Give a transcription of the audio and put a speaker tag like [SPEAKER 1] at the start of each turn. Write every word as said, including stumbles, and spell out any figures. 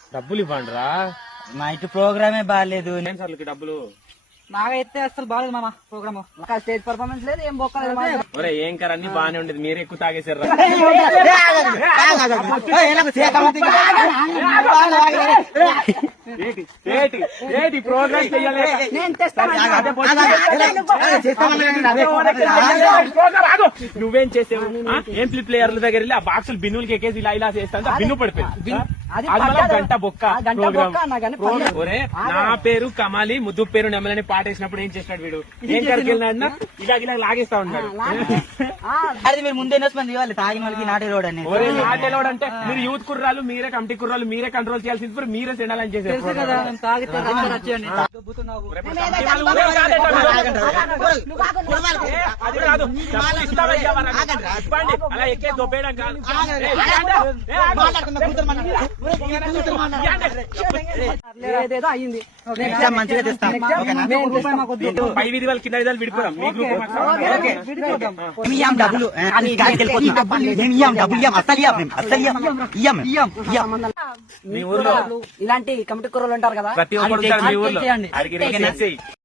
[SPEAKER 1] డబ్బులు ఇవ్వండి రా.
[SPEAKER 2] మా ఇంటి ప్రోగ్రామే బాగాలేదు.
[SPEAKER 1] సార్లకి డబ్బులు
[SPEAKER 3] నాకైతే అసలు బాగాలేదు మామ ప్రోగ్రామ్. స్టేజ్ పర్ఫార్మెన్స్ లేదు, ఏం బొక్కలేదు.
[SPEAKER 1] ఒరే ఏం కర అన్ని బాగానే ఉండేది, మీరే ఎక్కువ తాగేసారు. ప్రోగ్రామ్ చెయ్యాలి. నువ్వేం చేసావు? ఏం ప్లే ప్లేయర్ల దగ్గర వెళ్ళి ఆ బాక్సులు బిన్నులకి ఎక్కేసి ఇలా ఇలా చేస్తా బిన్ను పడిపోయింది. గంట బొక్క ప్రోగ్రామ్. ఒరే నా పేరు కమాలి, ముద్దు పేరు నెమ్మలని పాట వేసినప్పుడు ఏం చేసినాడు వీడు? ఏం కరికి వెళ్ళినా ఇలా ఇలా లాగేస్తా ఉన్నాడు.
[SPEAKER 2] అది మీరు ముందే మంది ఇవ్వాలి తాగిన వాళ్ళకి నాటే రోడ్ అని.
[SPEAKER 1] ఒరే నాటే రోడ్ అంటే మీరు యూత్ కుర్రాలు, మీరే కమిటీ కుర్రాలు, మీరే కంట్రోల్ చేయాల్సింది, మీరే సెండాలని చేశారు. అలా ఎక్కే దొబ్బేయడం కాదు.
[SPEAKER 3] ఏదేదో అయ్యింది.
[SPEAKER 2] మంచిగా తెస్తాం.
[SPEAKER 1] పై విధి వాళ్ళు కింద విధాలు విడిపోదాం. మీ గ్రూప్
[SPEAKER 2] డబ్బులు
[SPEAKER 1] మీ ఊర్లో
[SPEAKER 3] ఇలాంటి కమిటీ కుర్రలు ఉంటారు కదా,
[SPEAKER 1] ప్రతి ఒక్కరు మీ ఊర్లో అడిగి